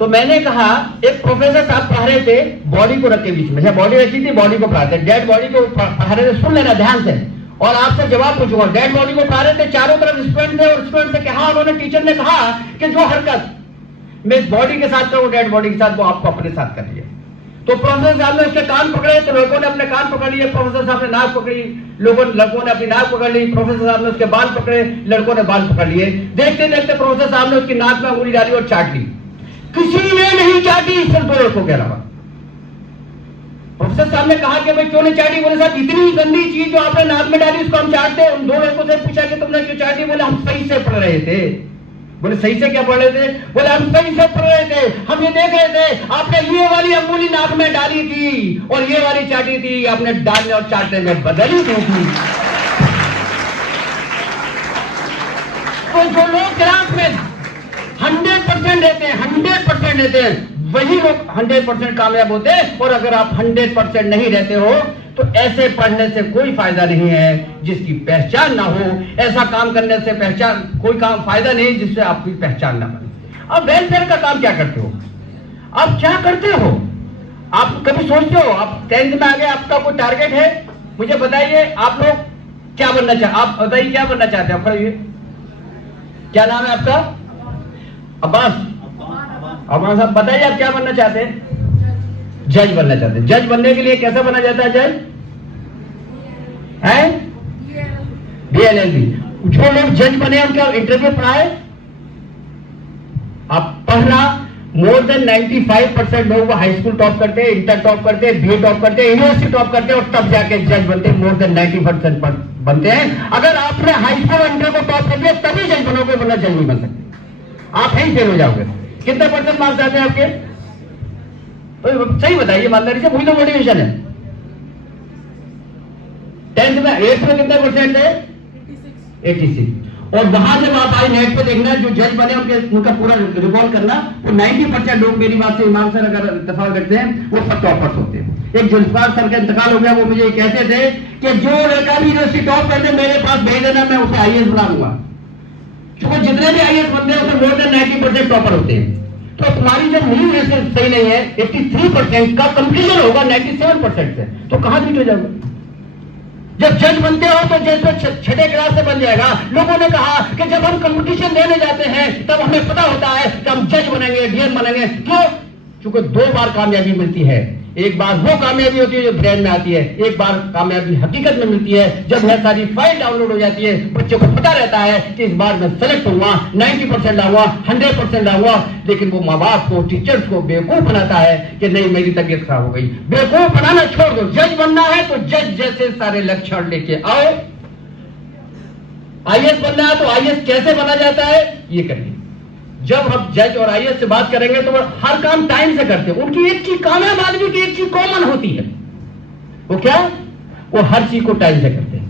तो मैंने कहा, एक प्रोफेसर साहब पढ़ा रहे थे बॉडी को रख के बीच में, बॉडी रखी थी, बॉडी को पढ़ाते, डेड बॉडी को पढ़ा रहे थे, सुन लेना ध्यान से और आपसे जवाब पूछूंगा। डेड बॉडी को पढ़ा रहे थे, चारों तरफ स्टूडेंट थे और स्टूडेंट से कहा, उन्होंने टीचर ने कहा कि जो हरकत मैं इस बॉडी के साथ करूं डेड बॉडी के साथ, वो आपको अपने साथ करिए। तो प्रोफेसर साहब ने उसके कान पकड़े, तो लड़कों ने अपने कान पकड़ लिए, प्रोफेसर साहब ने नाक पकड़ी, लड़कों ने अपनी नाक पकड़ ली, प्रोफेसर साहब ने उसके बाल पकड़े, लड़कों ने बाल पकड़ लिए। देखते देखते प्रोफेसर साहब ने उसकी नाक में उंगली डाली और चाट ली। किसी ने नहीं चाटी सिर्फ दो लड़कों के अलावा। प्रोफेसर साहब ने कहा कि भाई क्यों नहीं चाटी? बोले साहब इतनी गंदी चीज जो आपने नाक में डाली उसको हम चाटते। उन दो लड़कों से पूछा कि तुमने क्यों चाटी? बोले हम सही से पढ़ रहे थे। बोले सही से क्या पढ़ रहे थे? बोले हम सही से पढ़ रहे थे, हम ये देख रहे थे आपने ये वाली अंगुली नाक में डाली थी और ये वाली चाटी थी, आपने डालने और चाटने में बदली दी थी। तो जो लोग क्लास में 100% देते हैं, 100% देते हैं, वही लोग 100% कामयाब होते हैं। और अगर आप 100% नहीं रहते हो तो ऐसे पढ़ने से कोई फायदा नहीं है जिसकी पहचान ना हो। ऐसा काम करने से पहचान कोई काम फायदा नहीं जिससे आपकी पहचान ना बने। अब वेलफेयर का काम क्या करते हो? आप क्या करते हो? आप कभी सोचते हो? आप 10th में आ गए, आपका कोई टारगेट है? मुझे बताइए आप लोग क्या बनना चाहते? आप बताइए क्या बनना चाहते हैं? आप क्या नाम है आपका? अब्बास। अब्बास साहब बताइए आप क्या बनना चाहते हैं? जज बनना चाहते हैं। जज बनने के लिए कैसे बना जाता है जज? है DLLB। जो लोग जज बने उनका इंटरव्यू पढ़ा है? आप पढ़ना। मोर देन 95% लोग हाई स्कूल टॉप करते हैं, इंटर टॉप करते हैं, BA टॉप करते हैं, यूनिवर्सिटी टॉप करते हैं और तब जाके जज बनते हैं। मोर देन 90% बनते हैं। अगर आपने हाई स्कूल और इंटर को टॉप कर दिया तभी जज बनोगे, वरना जज नहीं बन सकते। आप यहीं फेल हो जाओगे। कितने % मार्क्स आते हैं आपके? तो सही बताइए ईमानदारी से, वही तो मोटिवेशन है। 10th में 8th में कितने % है? 86। और वहां जब आप आए नेट पे देखना जो जज बने उनका पूरा रिकॉल करना, वो 90% लोग, मेरी बात से इमाम सर अगर इत्तेफाक करते हैं, वो सब टॉपर्स होते हैं। एक जुल्फकार सर का इंतकाल हो गया, वो मुझे कहते थे कि जो लड़का भी यूनिवर्सिटी टॉप करते मेरे पास भेज देना, मैं उसे IAS बना दूंगा। क्योंकि जितने भी IAS बनते हैं उसमें मोर देन 90% टॉपर होते हैं। तो तुम्हारी जब नींव सही नहीं है, 83% का कंप्लीशन होगा 97% से, तो कहां बीट हो जाओगे? जब जज बनते हो तो जज छठे क्लास से बन जाएगा। लोगों ने कहा कि जब हम कंपटीशन देने जाते हैं तब हमें पता होता है कि हम जज बनेंगे, DM बनेंगे। क्यों? क्योंकि 2 बार कामयाबी मिलती है। एक बार वो कामयाबी होती है जो ब्रेन में आती है, एक बार कामयाबी हकीकत में मिलती है जब यह सारी फाइल डाउनलोड हो जाती है। बच्चे को पता रहता है कि इस बार मैं सेलेक्ट होऊंगा, 90% लाऊंगा, 100% लाऊंगा। लेकिन वो माँ बाप को, टीचर्स को बेवकूफ बनाता है कि नहीं मेरी तबीयत खराब हो गई। बेवकूफ बनाना छोड़ दो। जज बनना है तो जज जैसे सारे लक्षण लेके आओ। IAS बनना है तो IAS कैसे बना जाता है ये करिए। जब हम जज और IAS से बात करेंगे तो वो हर काम टाइम से करते हैं। उनकी एक चीज, कामयाब आदमी की एक चीज कॉमन होती है, वो क्या? वो हर चीज को टाइम से करते हैं।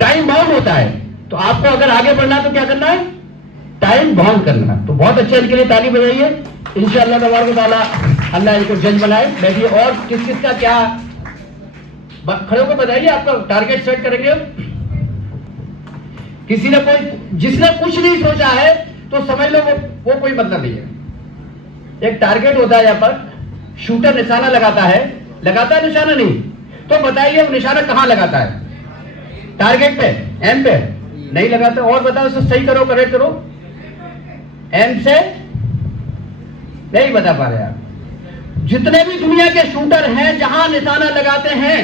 टाइम बाउंड होता है। तो आपको अगर आगे बढ़ना है तो क्या करना है? टाइम बाउंड करना है। तो बहुत अच्छे इनके लिए ताली बजाइए। इंशाअल्लाह तबारक व तआला अल्लाह इनको जज बनाए। बैठिए। और किस किस का क्या खड़े होकर बताइए, आपका टारगेट सेट करेंगे। किसी ने कोई, जिसने कुछ नहीं सोचा है तो समझ लो वो कोई मतलब नहीं है। एक टारगेट होता है, यहां पर शूटर निशाना लगाता है निशाना नहीं, तो बताइए वो निशाना कहां लगाता है? टारगेट पे, एम पे नहीं लगाता। और बताओ, इसे सही करो, करेक्ट करो। एम से नहीं बता पा रहे आप। जितने भी दुनिया के शूटर हैं जहां निशाना लगाते हैं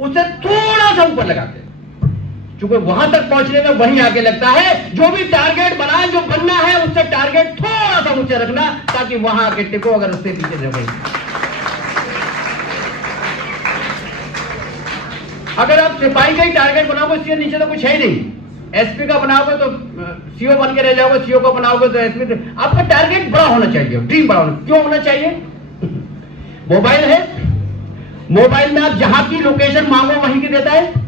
उसे थोड़ा सा ऊपर लगाते हैं, क्योंकि वहां तक पहुंचने में वहीं आगे लगता है। जो भी टारगेट बनाए, जो बनना है उससे टारगेट थोड़ा सा ऊंचे रखना ताकि वहां आके टिको, अगर उससे पीछे रहे। अगर आप सिपाही का ही टारगेट बनाओगे, इसके नीचे तो कुछ है ही नहीं। SP का बनाओगे तो CO बन के रह जाओगे, CO का बनाओगे तो SP। आपका टारगेट बड़ा होना चाहिए, ड्रीम बड़ा होना। क्यों होना चाहिए? मोबाइल है, मोबाइल में आप जहां की लोकेशन मांगो वहीं की देता है।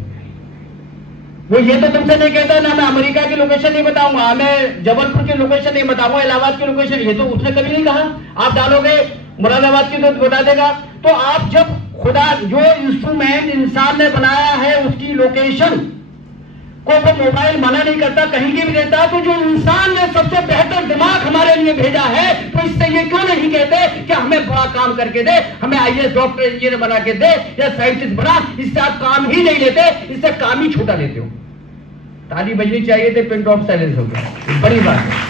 वो ये तो तुमसे नहीं कहता ना मैं अमेरिका की लोकेशन नहीं बताऊंगा, मैं जबलपुर की लोकेशन नहीं बताऊंगा, इलाहाबाद की लोकेशन, ये तो उसने कभी नहीं कहा। आप डालोगे मुरादाबाद की तो बता देगा। तो आप जब खुदा जो इंस्ट्रूमेंट इंसान ने बनाया है उसकी लोकेशन को मोबाइल मना नहीं करता, कहीं की भी देता, तो जो इंसान ने सबसे बेहतर दिमाग हमारे लिए भेजा है, तो इससे ये क्यों नहीं कहते कि हमें बड़ा काम करके दे, हमें आईएएस डॉक्टर इंजीनियर बना के दे या साइंटिस्ट बना। इससे आप काम ही नहीं लेते, इससे काम ही छोटा लेते हो। ताली बजनी चाहिए थे, पिन ड्रॉप साइलेंस हो गया, बड़ी बात है।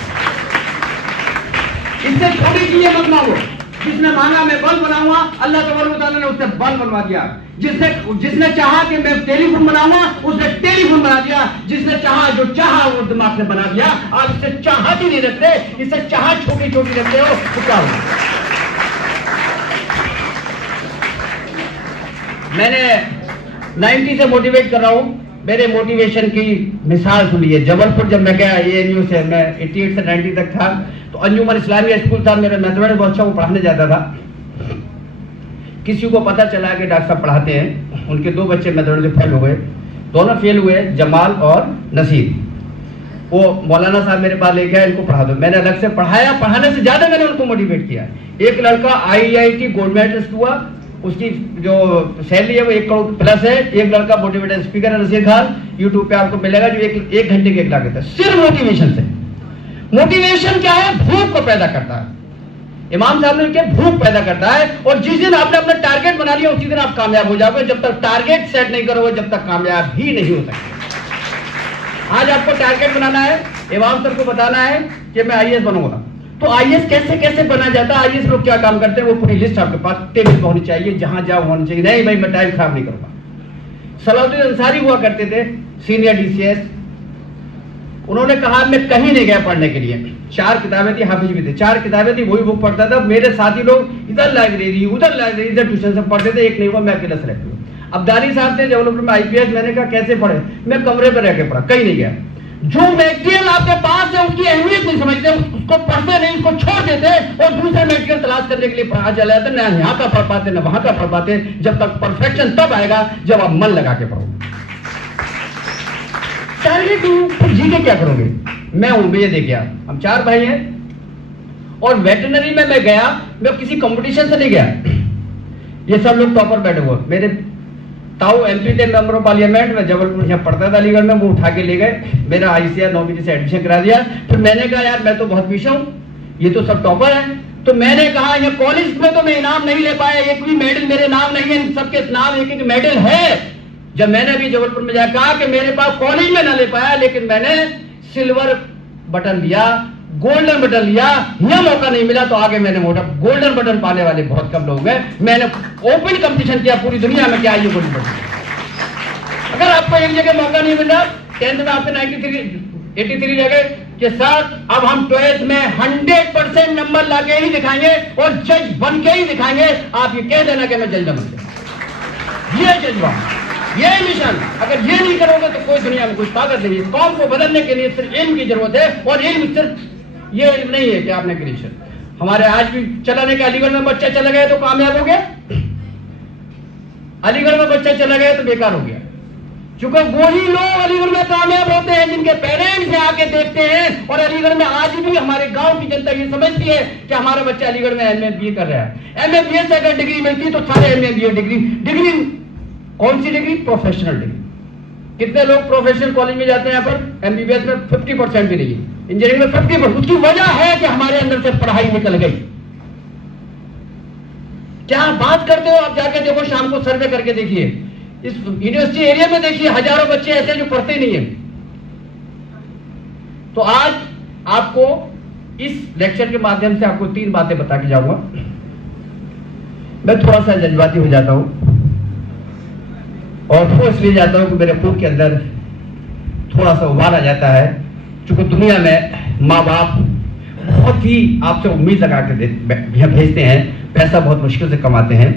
इससे छोटी चीजें मत मांगो। जिसने मांगा मैं बल्ब बनाऊंगा, अल्लाह तबारक ने उससे बल्ब बनवा दिया। जिसने चाहा कि मैं टेलीफोन बनाऊंगा, उसने टेलीफोन बना दिया। जिसने चाहा, जो चाहा वो दिमाग से बना दिया। आप इससे चाहत ही नहीं रखते, इससे चाहत छोटी छोटी रखते हो, तो क्या होगा? मैंने 90 से मोटिवेट कर रहा हूं। मेरे मोटिवेशन की मिसाल सुनिए। जबलपुर जब मैं गया ANU से, मैं 88 से 90 तक था, तो अंजुमन इस्लामिया स्कूल था, मेरा मैथमेटिक्स बहुत अच्छा, वो पढ़ाने जाता था। किसी को पता चला कि डॉक्टर साहब पढ़ाते हैं, उनके 2 बच्चे मैथमेटिक्स फेल हो गए, दोनों फेल हुए, जमाल और नसीब। वो मौलाना साहब मेरे पास लेके आए, इनको पढ़ा दो। मैंने अलग से पढ़ाया, पढ़ाने से ज्यादा मैंने उनको मोटिवेट किया। एक लड़का IIT गोल्ड मेडलिस्ट हुआ, उसकी जो सैलरी है वो 1 करोड़ प्लस है। एक लड़का मोटिवेटर स्पीकर है, नसीर खान, यूट्यूब पे आपको मिलेगा, जो एक घंटे के 1 लाख देता है सिर्फ मोटिवेशन से। मोटिवेशन क्या है? भूख को पैदा करता है। इमाम साहब ने क्या भूख पैदा करता है। और जिस दिन आपने अपना टारगेट बना लिया, उसी दिन आप कामयाब हो जाओगे। जब तक टारगेट सेट नहीं करोगे, जब तक कामयाब ही नहीं हो सकते। आज आपको टारगेट बनाना है, इमाम साहब को बताना है कि मैं IAS बनूंगा। तो IAS कैसे कैसे बना जाता है? IAS लोग क्या काम करते हैं, वो पूरी लिस्ट आपके पास टेबल पर होनी चाहिए, जहां जाओ होनी चाहिए। नहीं भाई, मैं टाइम खराब नहीं करूंगा। सलाउद्दीन अंसारी हुआ करते थे, सीनियर DCS। उन्होंने कहा मैं कहीं नहीं गया पढ़ने के लिए। 4 किताबें थी, हाफिज भी थे, 4 किताबें थी, वही बुक पढ़ता था। मेरे साथी लोग इधर लाइब्रेरी, उधर लाइब्रेरी, इधर ट्यूशन से पढ़ते थे, एक नहीं हुआ, मैं अकेला सेलेक्ट हुआ। अब्दाली साहब थे जबलपुर में IPS। मैंने कहा कैसे पढ़े? मैं कमरे पर रह के पढ़ा, कहीं नहीं गया। जो मटेरियल आपके पास है उसकी अहमियत नहीं समझते, उसको पढ़ते नहीं, उसको छोड़ देते और दूसरे मटेरियल तलाश करने के लिए पढ़ा चले जाते। ना यहाँ का पढ़ पाते, ना वहां का पढ़ पाते। जब तक परफेक्शन तब आएगा जब आप मन लगा के पढ़ोगे। टारगेट जी के क्या करोगे? मैं हूं, ये देखिए, हम 4 भाई हैं और वेटरनरी में मैं गया, मैं किसी कंपटीशन से नहीं गया। ये सब लोग टॉपर बैठे हुए। मेरे ताऊ MP थे, मेंबर ऑफ पार्लियामेंट में, जबलपुर यहाँ पढ़ता था अलीगढ़ में, वो उठा के ले गए, मेरा ICR 9 से एडमिशन करा दिया। फिर मैंने कहा यार मैं तो बहुत पीछे हूँ, ये तो सब टॉपर है। तो मैंने कहा ये कॉलेज में तो मैं इनाम नहीं ले पाया, एक भी मेडल मेरे नाम नहीं है, सबके नाम एक मेडल है। जब मैंने भी जबलपुर में जाकर कहा कि मेरे पास कॉलेज में ना ले पाया, लेकिन मैंने सिल्वर बटन लिया, गोल्डन बटन लिया, यह मौका नहीं मिला तो आगे मैंने मोटा गोल्डन बटन पाने वाले बहुत कम लोग हैं। मैंने ओपन कंपटीशन किया पूरी दुनिया में, क्या ये गोल्डन बटन। अगर आपको एक जगह मौका नहीं मिला, 10th में आपके 83 रह गए कि सर अब हम 12th में 100% नंबर लाके ही दिखाएंगे और जज बन के ही दिखाएंगे, आप ये कह देना कि मैं जज बन गया। ये जज्बा, ये मिशन, अगर ये नहीं करोगे तो कोई दुनिया में कुछ ताकत नहीं है। कौम को बदलने के लिए सिर्फ इल्म की जरूरत है। और इल्म सिर्फ ये इल्म नहीं है कि आपने ग्रेजुएशन, हमारे आज भी चलाने के अलीगढ़ में बच्चा चला गया तो कामयाब हो गया, अलीगढ़ में बच्चा चला गया तो बेकार हो गया। क्योंकि वही लोग अलीगढ़ में कामयाब होते हैं जिनके पेरेंट्स आके देखते हैं। और अलीगढ़ में आज भी हमारे गांव की जनता ये समझती है कि हमारा बच्चा अलीगढ़ में MA BA कर रहा है। MA BA से अगर डिग्री मिलती तो सारे MA BA डिग्री कौन सी डिग्री? Professional degree. कितने लोग प्रोफेशनल कॉलेज में जाते हैं? यहाँ पर MBBS में 50% भी नहीं है, इंजीनियरिंग में 50%। उसकी वजह है कि हमारे अंदर से पढ़ाई निकल गई। क्या बात करते हो आप? जाके देखो, शाम को सर्वे करके देखिए, इस यूनिवर्सिटी एरिया में देखिए, हजारों बच्चे ऐसे जो पढ़ते नहीं है। तो आज आपको इस लेक्चर के माध्यम से आपको 3 बातें बता के जाऊंगा। मैं थोड़ा सा जज्बाती हो जाता हूं और वो इसलिए जाता हूं कि मेरे खून के अंदर थोड़ा सा उबाल आ जाता है। क्योंकि दुनिया में माँ बाप बहुत ही आपसे उम्मीद लगा के भेजते हैं, पैसा बहुत मुश्किल से कमाते हैं।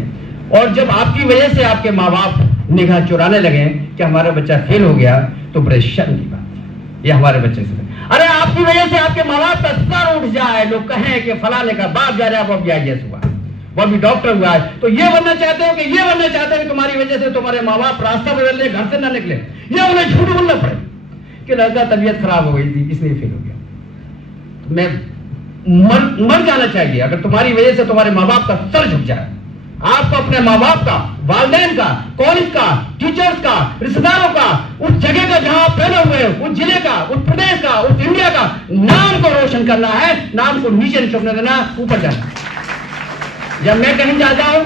और जब आपकी वजह से आपके माँ बाप निगाह चुराने लगे कि हमारा बच्चा फेल हो गया, तो बड़े शर्म की बात है। ये हमारे बच्चे से, अरे आपकी वजह से आपके माँ बाप का सर उठ जाए, लोग कहें कि फलाने का बाप जा रहा है, वो भी IAS हुआ, वो भी डॉक्टर हुआ है, तो ये बनना चाहते हो कि ये बनना चाहते हो कि तुम्हारी वजह से तुम्हारे माँ बाप रास्ता बदल ले, घर से ना निकले, ये उन्हें झूठ बोलना पड़े कि लड़का तबीयत खराब हो गई थी इसलिए फेल हो गया। मैं मर जाना चाहिए अगर तुम्हारी वजह से तुम्हारे माँ बाप का सर झुक जाए। आपको अपने माँ बाप का, वालिदैन का, कॉलेज का, टीचर्स का, रिश्तेदारों का, उस जगह का जहां आप पैदा हुए, उस जिले का, उस प्रदेश का, उस इंडिया का नाम को रोशन करना है, नाम को नीचे नहीं छुपने देना, ऊपर जाना। जब मैं कहीं जाता हूं,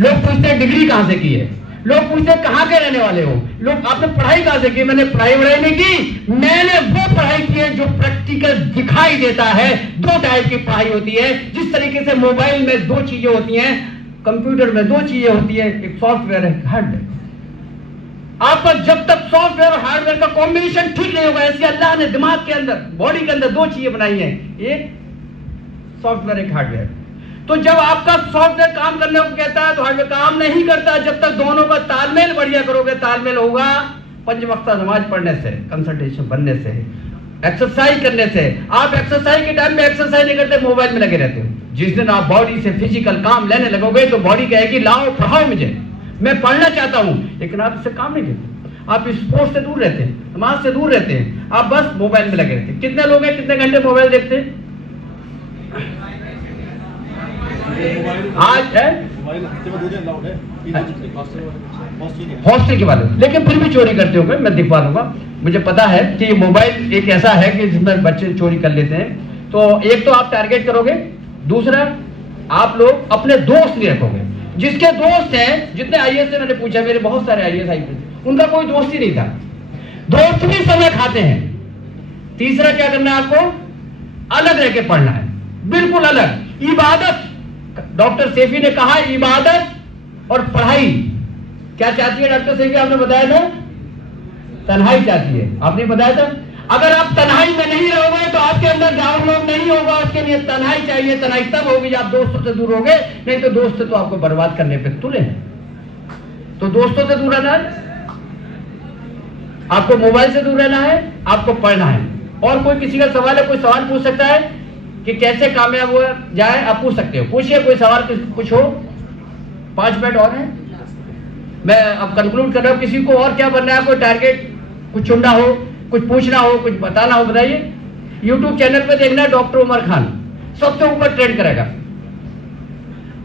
लोग पूछते हैं डिग्री कहां से की है, लोग पूछते हैं कहां के रहने वाले हो, लोग आपने पढ़ाई कहां से की। मैंने पढ़ाई नहीं की, मैंने वो पढ़ाई की है जो प्रैक्टिकल दिखाई देता है। दो टाइप की पढ़ाई होती है। जिस तरीके से मोबाइल में दो चीजें होती हैं, कंप्यूटर में दो चीजें होती है, एक सॉफ्टवेयर है, हार्डवेयर। आपका जब तक सॉफ्टवेयर और हार्डवेयर का कॉम्बिनेशन ठीक नहीं होगा, ऐसे अल्लाह ने दिमाग के अंदर, बॉडी के अंदर दो चीजें बनाई हैं, एक सॉफ्टवेयर, एक हार्डवेयर। तो जब आपका सॉफ्टवेयर काम करने को कहता है तो हार्डवेयर काम नहीं करता। जब तक दोनों का तालमेल बढ़िया करोगे, तालमेल होगा पंज वक्त नमाज पढ़ने से, कंसंट्रेशन बनने से, एक्सरसाइज करने से। आप एक्सरसाइज के टाइम में एक्सरसाइज नहीं करते, मोबाइल में लगे रहते हो। जिस दिन आप बॉडी से फिजिकल काम लेने लगोगे तो बॉडी कहेगी लाओ पढ़ाओ मुझे, मैं पढ़ना चाहता हूं, लेकिन आप इससे काम नहीं लेते। आप स्पोर्ट्स से दूर रहते हैं, नमाज से दूर रहते हैं, आप बस मोबाइल में लगे रहते हैं। कितने लोग हैं कितने घंटे मोबाइल देखते हैं? आज है हॉस्टल के बारे में, लेकिन फिर भी चोरी करते होंगे, मैं दिखवा दूंगा। मुझे पता है कि मोबाइल एक ऐसा है कि जिसमें बच्चे चोरी कर लेते हैं। तो एक तो आप टारगेट करोगे, दूसरा आप लोग अपने दोस्त नहीं रखोगे। जिसके दोस्त हैं, जितने आईएएस से मैंने पूछा, मेरे बहुत सारे आईएएस आईपीएस, उनका कोई दोस्त ही नहीं था। दोस्त भी समय खाते हैं। तीसरा क्या करना है आपको? अलग रह के पढ़ना है, बिल्कुल अलग। इबादत, डॉक्टर सेफी ने कहा इबादत और पढ़ाई क्या चाहती है डॉक्टर सेफी? आपने बताया था तन्हाई चाहती है, आपने बताया था। अगर आप तन्हाई में नहीं रहोगे तो आपके अंदर डाउनलोड नहीं होगा, उसके लिए तन्हाई चाहिए। तन्हाई तब होगी जब आप दोस्तों से दूर होगे, नहीं तो दोस्त तो आपको बर्बाद करने पे तुले हैं। तो दोस्तों से दूर रहना है, आपको मोबाइल से दूर रहना है, आपको पढ़ना है। और कोई किसी का सवाल है, कोई सवाल पूछ सकता है कि कैसे कामयाब हो जाए? आप पूछ सकते हो, पूछिए कोई सवाल कुछ हो। 5 मिनट और है, मैं अब कंक्लूड कर रहा हूं। किसी को और क्या बनना है? कोई टारगेट कुछ चुनना हो, कुछ पूछना हो, कुछ बताना हो, बताइए। YouTube चैनल पे देखना है डॉक्टर उमर खान, सबसे ऊपर ट्रेंड करेगा।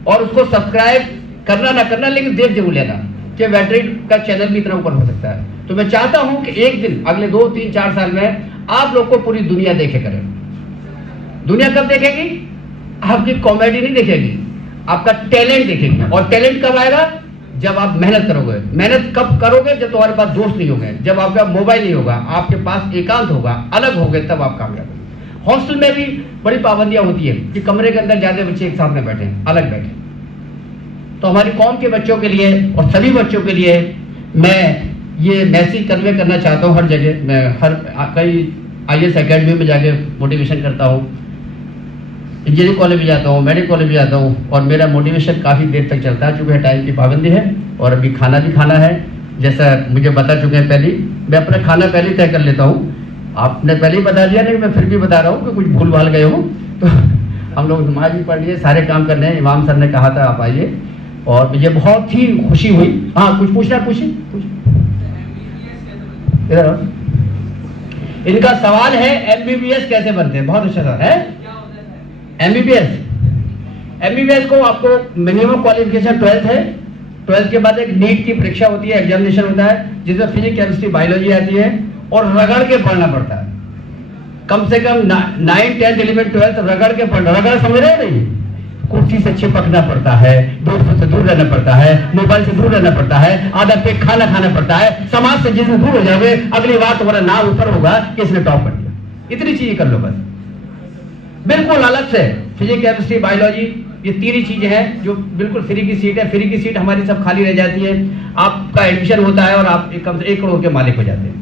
और उसको सब्सक्राइब करना ना करना, लेकिन देख जरूर लेना कि बैटरी का चैनल भी इतना ऊपर हो सकता है। तो मैं चाहता हूं कि एक दिन अगले 2, 3, 4 साल में आप लोग को पूरी दुनिया देखे करें। दुनिया कब देखेगी? आपकी कॉमेडी नहीं देखेगी, आपका टैलेंट देखेगी। और टैलेंट कब आएगा? जब आप मेहनत करोगे। मेहनत कब करोगे? जब तुम्हारे पास दोस्त नहीं होंगे, जब आपका मोबाइल नहीं होगा, आपके पास एकांत होगा, अलग होगे, तब आप कामयाब होंगे। हॉस्टल में भी बड़ी पाबंदियां होती है कि कमरे के अंदर ज्यादा बच्चे एक साथ में बैठे, अलग बैठे। तो हमारी कौम के बच्चों के लिए और सभी बच्चों के लिए मैं ये मैसेज कन्वे करना चाहता हूँ। हर जगह मैं कई आईएएस एकेडमी में जाके मोटिवेशन करता हूँ, इंजीनियरिंग कॉलेज भी जाता हूँ, मेडिकल कॉलेज भी जाता हूँ, और मेरा मोटिवेशन काफ़ी देर तक चलता है। चूँकि टाइम की पाबंदी है और अभी खाना भी खाना है, जैसा मुझे बता चुके हैं पहले। मैं अपना खाना पहले तय कर लेता हूँ, आपने पहले ही बता दिया, लेकिन मैं फिर भी बता रहा हूँ कि कुछ भूल भाल गए हो तो हम लोग नमाज भी पढ़ लिए, सारे काम कर रहे हैं। इमाम सर ने कहा था आप आइए, और मुझे बहुत ही खुशी हुई। हाँ, कुछ पूछना? पूछिए। इधर इनका सवाल है MBBS कैसे बनते हैं? बहुत अच्छा सवाल है। MBBS को आपको मिनिमम क्वालिफिकेशन 12th है। 12th के बाद एक नीट की परीक्षा होती है, एग्जामिनेशन होता है, जिसमें फिजिक्स, केमिस्ट्री, बायोलॉजी आती है, और रगड़ के पढ़ना पड़ता है। कम से कम 9, 10, 11, 12 रगड़ के पढ़ना। रगड़ समझ रहे नहीं? कुर्सी से चिपकना पड़ता है, दोस्तों से दूर रहना पड़ता है, मोबाइल से दूर रहना पड़ता है, आधा पेट खाना खाना पड़ता है। समाज से जिस दिन दूर हो जाओगे, अगली बार तुम्हारा नाम ऊपर होगा कि इसने टॉप कर दिया। इतनी चीजें कर लो बस, बिल्कुल अलग से। फिजिक्स, केमिस्ट्री, बायोलॉजी, ये 3 चीजें हैं जो बिल्कुल फ्री की सीट है। फ्री की सीट हमारी सब खाली रह जाती है। आपका एडमिशन होता है और आप कम से 1 करोड़ के मालिक हो जाते हैं।